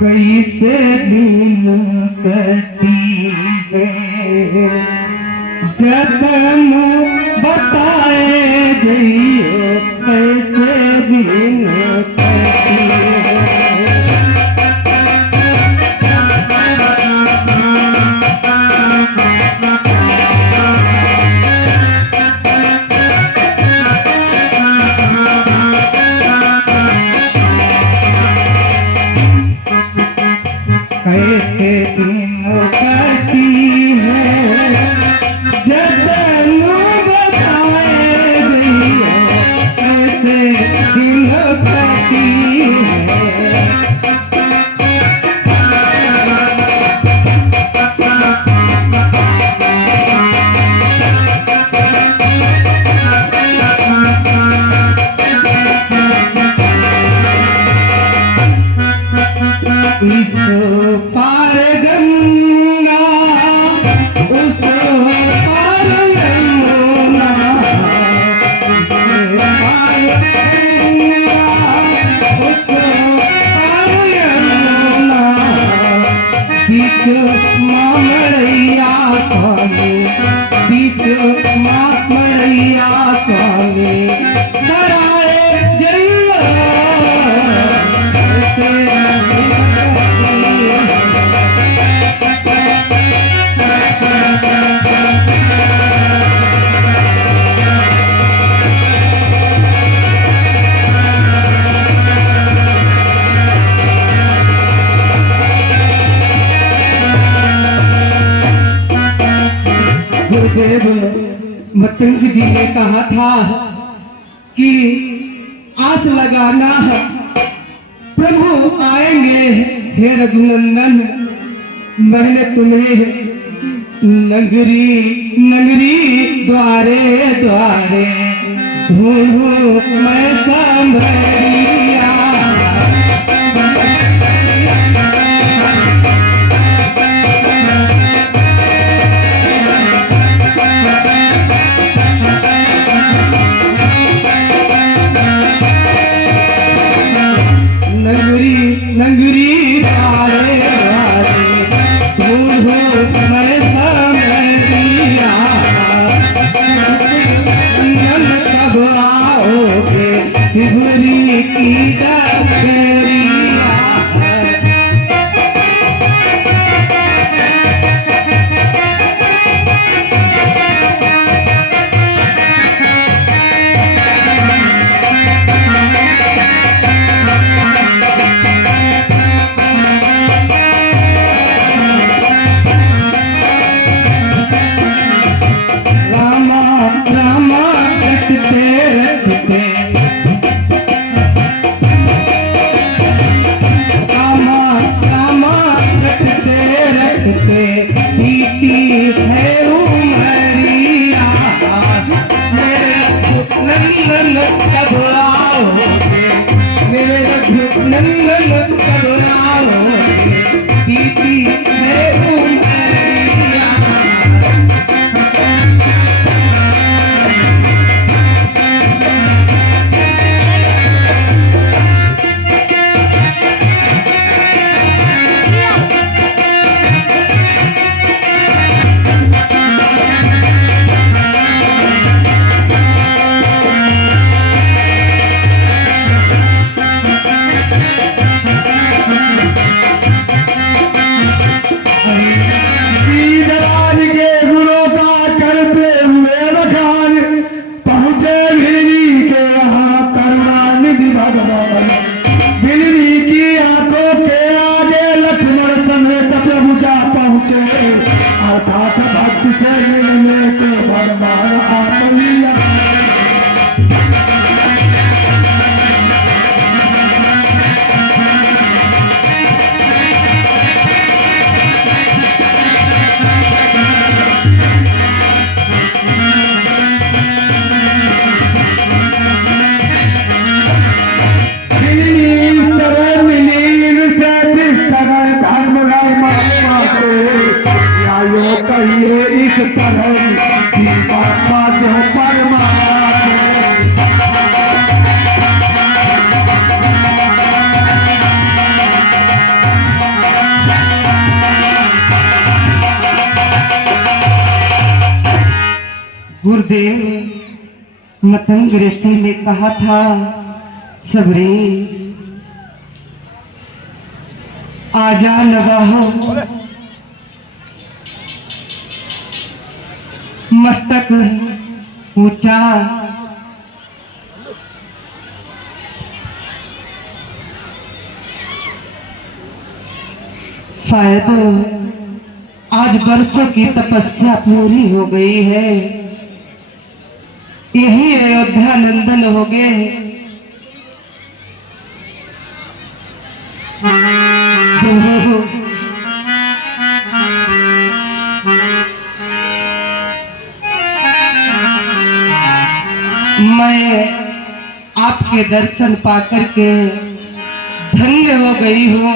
कैसे दिन कटी है जतन बताए जइयो कैसे दिन कटी कैसे दिन कटी है जतन बताए जइयो कैसे दिन कटी है इस पार गंगा उस पार यमुना इस पार गंगा उस पार यमुना बीच मामड़ैया स्वामी बीच मामड़ैया स्वामी डराए जइयो कैसे गुरुदेव मतंग जी ने कहा था कि आस लगाना प्रभु आएंगे हे रघुनंदन। मैंने तुम्हें नगरी नगरी द्वारे द्वारे ढूंढूं मैं सांभरिया नगरी द्वारे द्वारे ढूंढूं मैं सांभरिया नंदन कब आओगे शिवरी की डगरिया कब आओगे मेरे रघुनंदन कब आओगे दीदी है उमरिया गुरुदेव मतंग ऋषि ने कहा था, सबरी आजा नवाहो, मस्तक ऊंचा, शायद आज वर्षों की तपस्या पूरी हो गई है, यही अयोध्या नंदन हो गए। मैं आपके दर्शन पाकर के धन्य हो गई हूँ।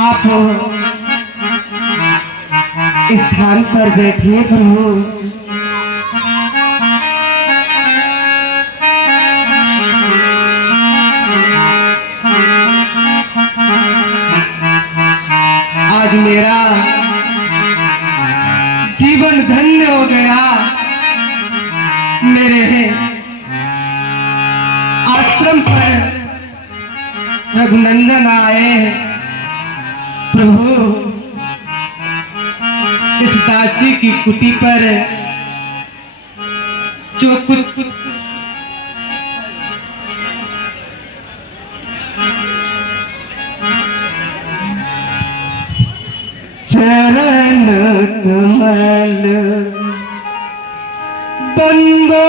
आप स्थान पर बैठिए प्रभु। आज मेरा जीवन धन्य हो गया। मेरे आश्रम पर रघुनंदन आए। प्रभु इस दासी की कुटी पर जो कुछ चरण कमल बंदो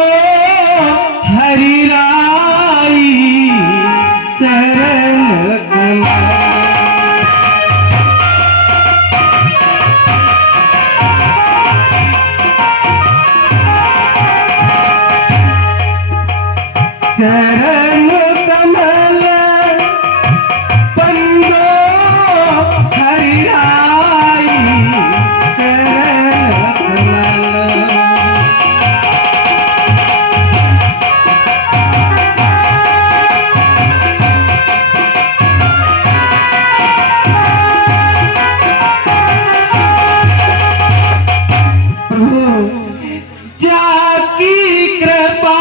हरि राई, चरण कमल चरण कमल बंदो हरि राई, चरण कमल प्रभु जाकी कृपा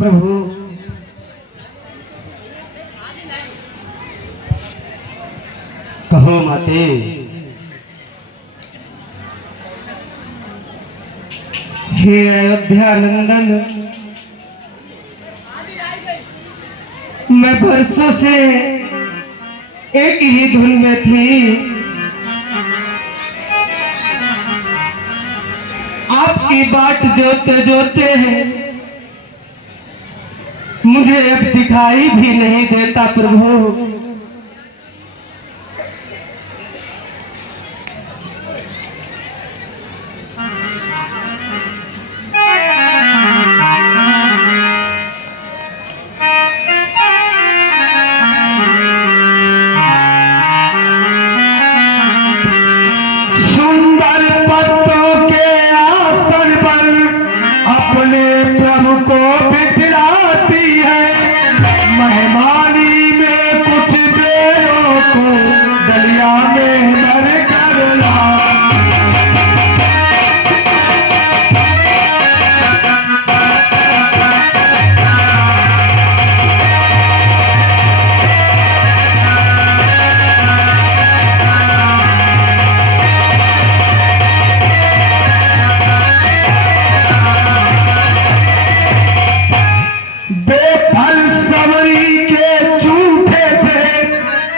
प्रभु कहो माते हे अयोध्या नंदन, मैं बरसों से एक ही धुन में थी। आपकी बाट जोते जोते मुझे अब दिखाई भी नहीं देता प्रभु।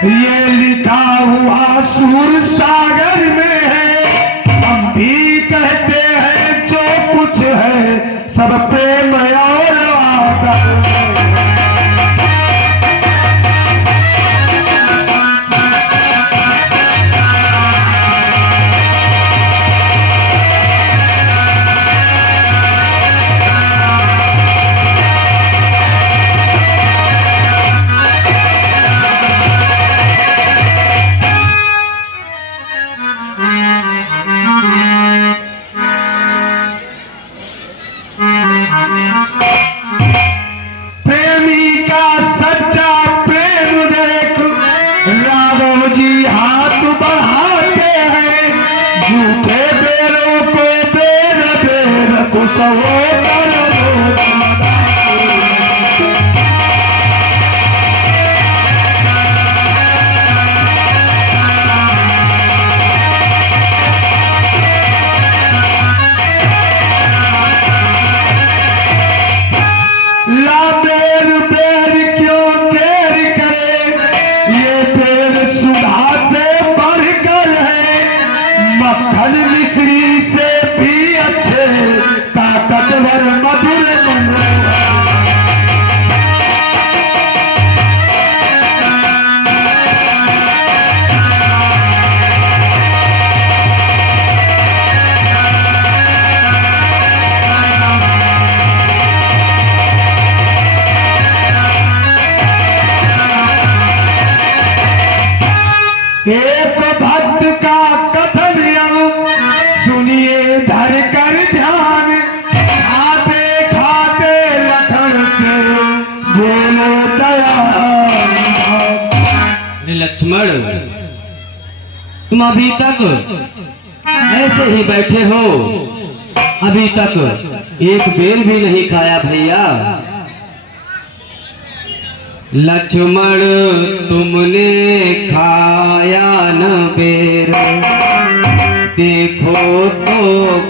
ये लिखा हुआ सूर सागर में है। हम भी कहते हैं जो कुछ है सब प्रेम और आदर। एक भक्त का कथन सुनिए धर कर ध्यान। खाते खाते लखन से बोलो दयाल। लक्ष्मण, तुम अभी तक ऐसे ही बैठे हो, अभी तक एक बेर भी नहीं खाया भैया। लक्ष्मण, तुमने खाया न बेर, देखो तो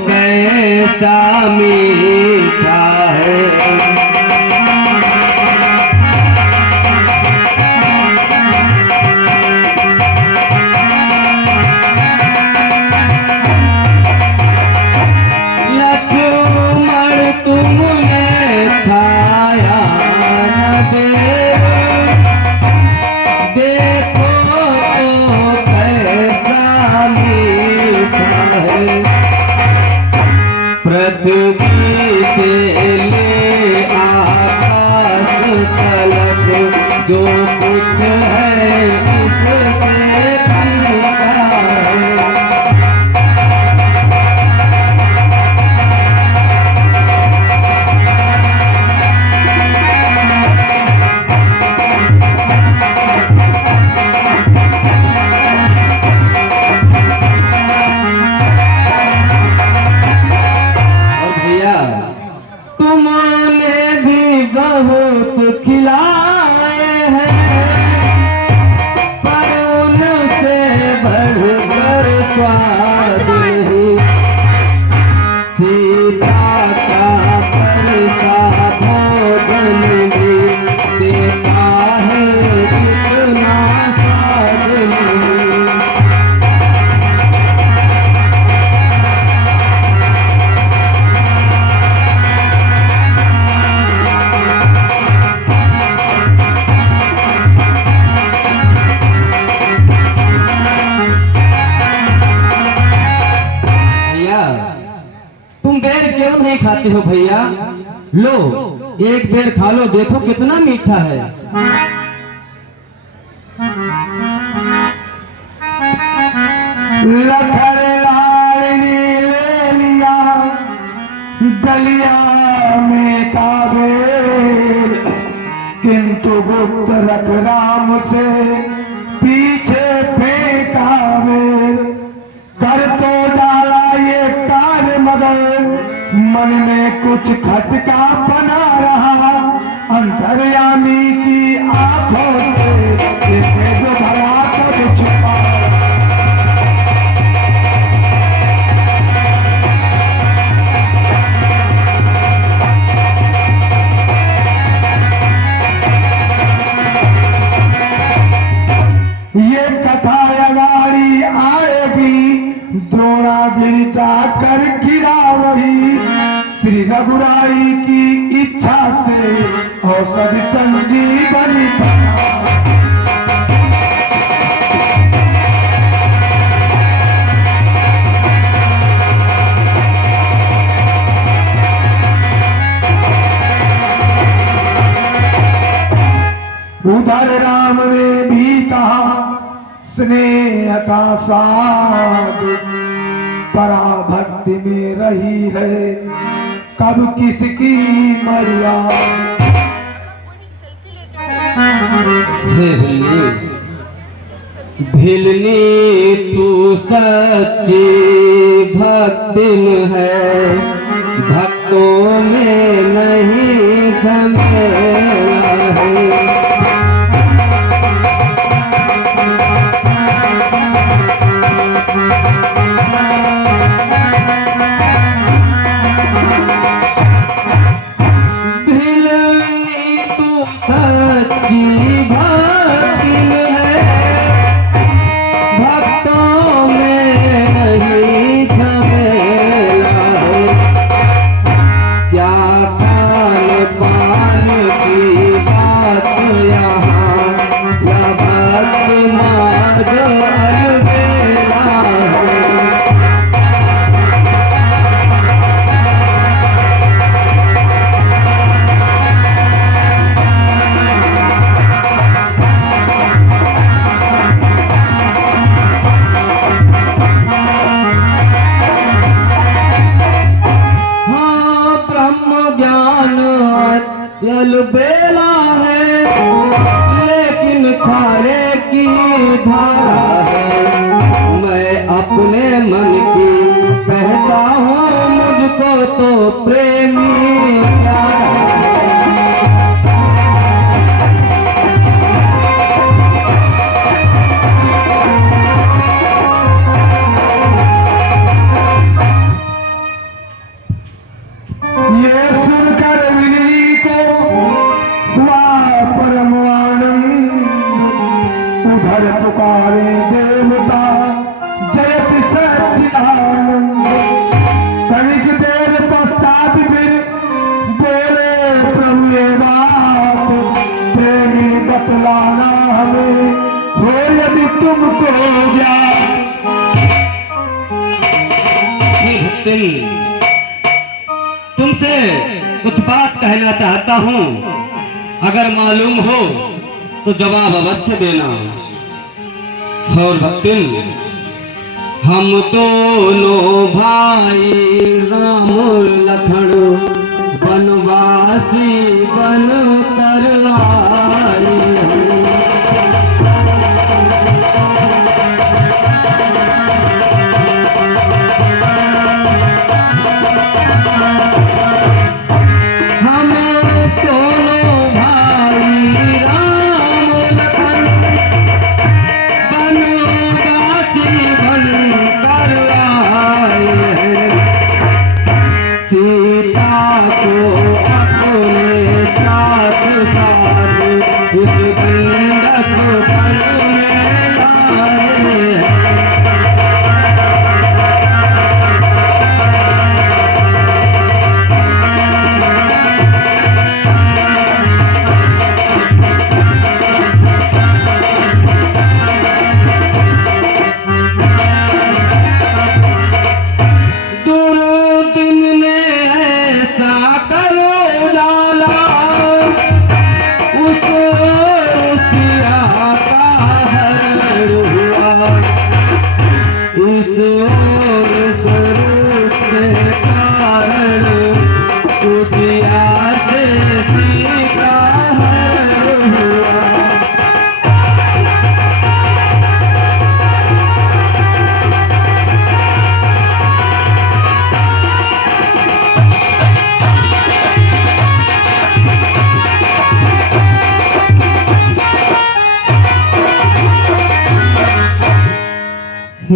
कैसा मीठा है। लक्ष्मण, तुमने खाया न बेर, पृथ्वी से ले आकाश तलक जो कुछ है इससे पीता है। तुमने भी बहुत खिलाए हैं, पर उनसे बढ़कर स्वाद सीता चाहते हो भैया? लो एक बेर खा लो, देखो कितना मीठा है। लखन लाल ने ले लिया दलिया में काबिल, किंतु गुप्त रख राम से पीछे फेंका बेल। कर तो डाला ये कार्य मगर मन में कुछ खटका बना रहा। अंतर्यामी की आंखों से ये जो भला कुछ छुपा। ये कथा अगाड़ी आएगी, द्रोणागिरि जाकर गिरा वही। श्री रघुराई की इच्छा से औषधि संजीवनी बना। उधर राम ने भी कहा स्नेह का स्वाद पराभक्ति में रही है, कब किसकी मैया। भिलनी तू सच्ची भक्तिन है, भक्तों में नहीं झमेला है। बेला है लेकिन खारे की धारा है। मैं अपने मन की कहता हूँ, मुझको तो प्रेमी प्यारा है। ये सुनकर विनयी को हुआ परम आनंद। उधर पुकारे देवता जयति सच्चिदानंद। तनिक देर पश्चात फिर बोले प्रभु ये बात, प्रेमी बतलाना हमें हो यदि तुमको ज्ञान। तुमसे कुछ बात कहना चाहता हूँ, अगर मालूम हो तो जवाब अवश्य देना। और भक्तिन, हम दोनों भाई राम लखन वनवासी बन कर आए हैं। सीता को अपने साथ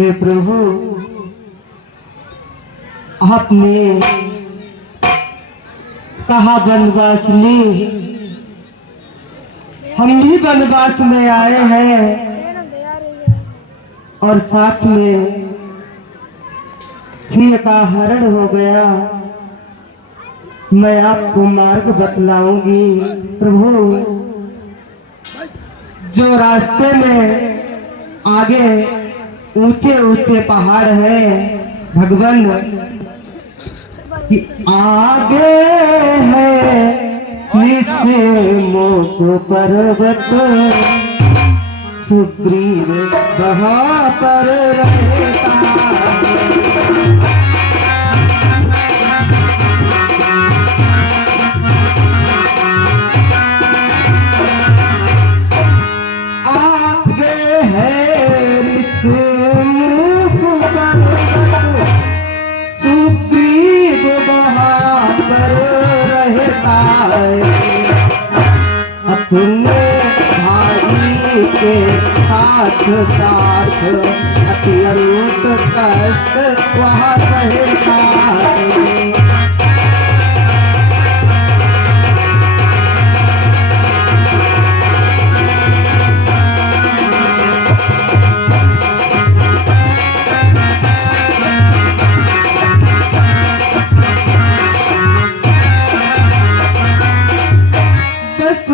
हे प्रभु, आपने कहा वनवास ली, हम भी वनवास में आए हैं और साथ में सिंह का हरण हो गया। मैं आपको मार्ग बतलाऊंगी प्रभु। जो रास्ते में आगे ऊंचे ऊंचे पहाड़ है भगवान, कि आगे है निस्मुख पर्वत, सुग्रीव वहाँ पर रहता। आगे है निस्मुख पर्वत, सुग्रीव वहाँ पर रहता है। अपने भाई के साथ साथ अत्यंत कष्ट वहाँ सहता है। बस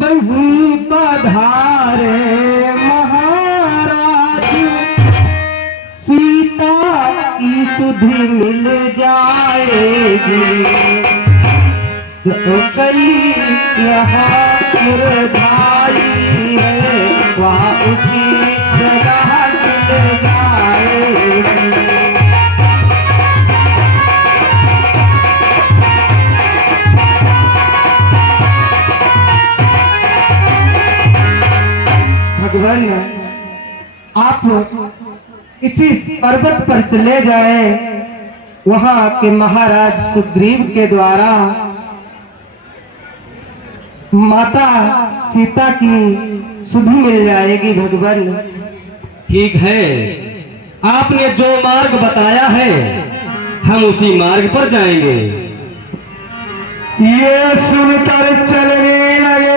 वहीं पधारे महाराज, सीता की सुधि मिल जाएगी। जो कली यहाँ मुरझाई है, वहाँ उसी जगह मिल जाएगी। भगवान, आप इसी पर्वत पर चले जाए, वहां के महाराज सुग्रीव के द्वारा माता सीता की सुधि मिल जाएगी। भगवान ठीक है, आपने जो मार्ग बताया है हम उसी मार्ग पर जाएंगे। ये सुनकर चलने लगे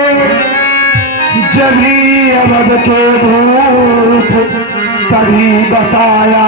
जभी अवध के भूप, कभी बसाया